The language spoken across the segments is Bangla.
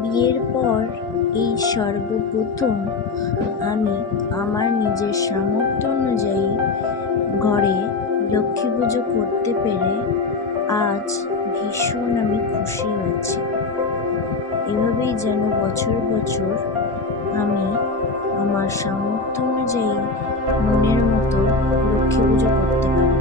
বিয়ের পর এই সর্বপ্রথম আমি আমার নিজের সামর্থ্য অনুযায়ী ঘরে লক্ষ্মী পুজো করতে পেরে আজ ভীষণ আমি খুশি হয়েছি। এভাবেই যেন বছর বছর আমি আমার সামর্থ্য অনুযায়ী মনের মতো লক্ষ্মী পুজো করতে পারি।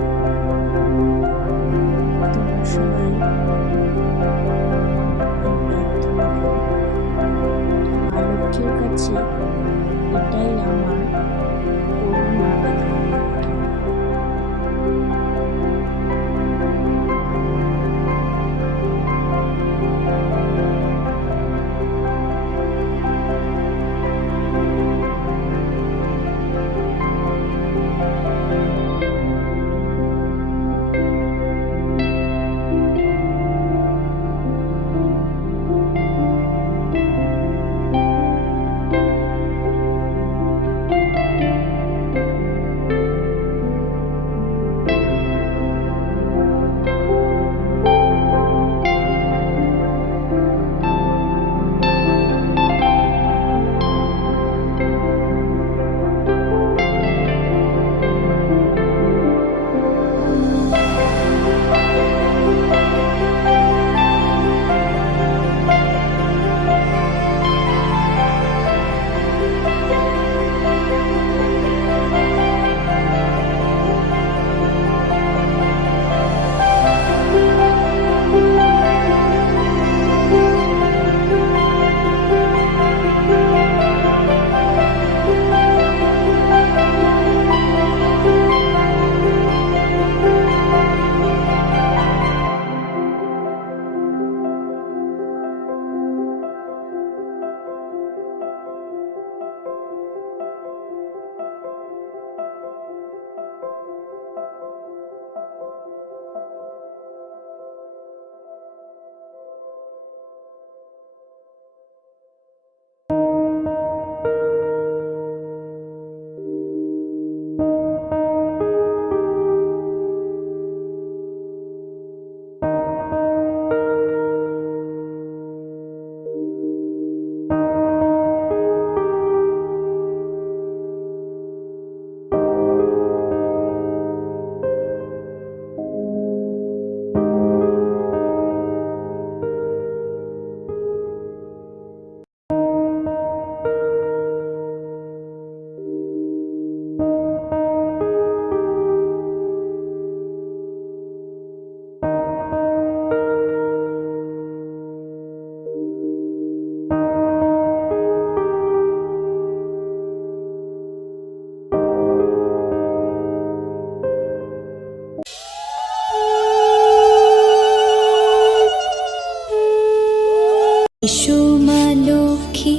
এসো মা লক্ষ্মী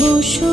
বসো